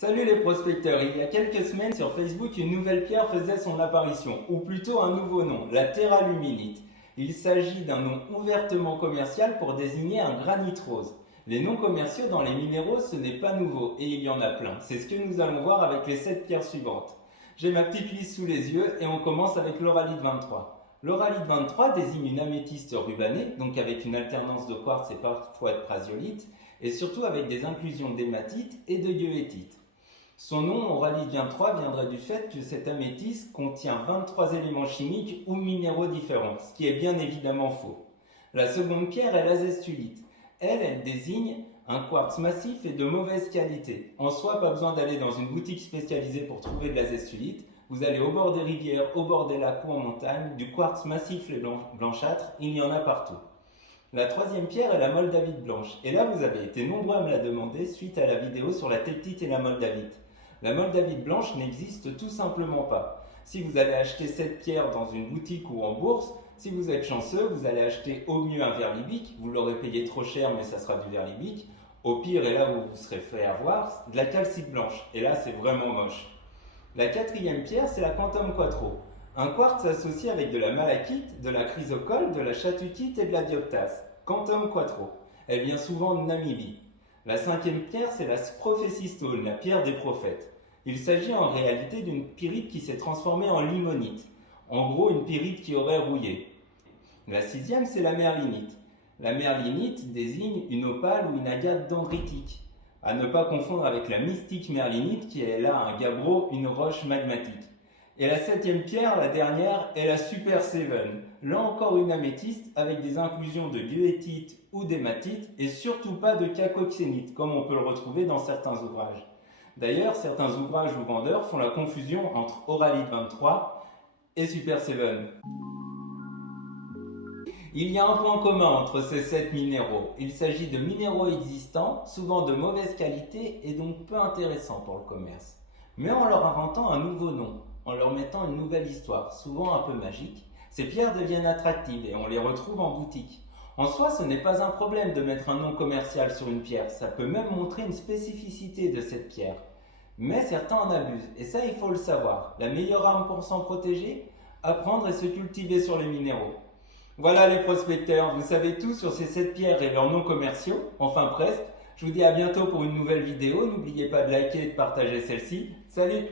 Salut les prospecteurs, il y a quelques semaines sur Facebook, une nouvelle pierre faisait son apparition, ou plutôt un nouveau nom, la terraluminite. Il s'agit d'un nom ouvertement commercial pour désigner un granit rose. Les noms commerciaux dans les minéraux, ce n'est pas nouveau, et il y en a plein. C'est ce que nous allons voir avec les 7 pierres suivantes. J'ai ma petite liste sous les yeux et on commence avec l'Auralite 23. L'Auralite 23 désigne une améthyste rubanée, donc avec une alternance de quartz et parfois de prasiolite, et surtout avec des inclusions d'hématite et de goethite. Son nom, Auralite 23, viendrait du fait que cette améthyste contient 23 éléments chimiques ou minéraux différents, ce qui est bien évidemment faux. La seconde pierre est l'azestulite. Elle désigne un quartz massif et de mauvaise qualité. En soi, pas besoin d'aller dans une boutique spécialisée pour trouver de l'azestulite. Vous allez au bord des rivières, au bord des lacs ou en montagne, du quartz massif et blanchâtre, il y en a partout. La troisième pierre est la moldavite blanche. Et là, vous avez été nombreux à me la demander suite à la vidéo sur la tektite et la moldavite. La moldavite blanche n'existe tout simplement pas. Si vous allez acheter cette pierre dans une boutique ou en bourse, si vous êtes chanceux, vous allez acheter au mieux un verre libique, vous l'aurez payé trop cher mais ça sera du verre libique. Au pire, et là où vous serez fait avoir, de la calcite blanche. Et là, c'est vraiment moche. La quatrième pierre, c'est la quantum quattro. Un quartz associé avec de la malachite, de la chrysocole, de la chatutite et de la dioptase. Quantum quattro. Elle vient souvent de Namibie. La cinquième pierre, c'est la sprophésistone, la pierre des prophètes. Il s'agit en réalité d'une pyrite qui s'est transformée en limonite. En gros, une pyrite qui aurait rouillé. La sixième, c'est la merlinite. La merlinite désigne une opale ou une agate dendritique. À ne pas confondre avec la mystique merlinite qui est là un gabbro, une roche magmatique. Et la septième pierre, la dernière, est la Super Seven. Là encore une améthyste avec des inclusions de goethite ou d'hématite et surtout pas de cacoxénite comme on peut le retrouver dans certains ouvrages. D'ailleurs, certains ouvrages ou vendeurs font la confusion entre Auralite 23 et Super Seven. Il y a un point commun entre ces 7 minéraux. Il s'agit de minéraux existants, souvent de mauvaise qualité et donc peu intéressants pour le commerce. Mais en leur inventant un nouveau nom, en leur mettant une nouvelle histoire, souvent un peu magique, ces pierres deviennent attractives et on les retrouve en boutique. En soi, ce n'est pas un problème de mettre un nom commercial sur une pierre, ça peut même montrer une spécificité de cette pierre. Mais certains en abusent, et ça il faut le savoir. La meilleure arme pour s'en protéger, apprendre et se cultiver sur les minéraux. Voilà les prospecteurs, vous savez tout sur ces 7 pierres et leurs noms commerciaux, enfin presque. Je vous dis à bientôt pour une nouvelle vidéo, n'oubliez pas de liker et de partager celle-ci. Salut!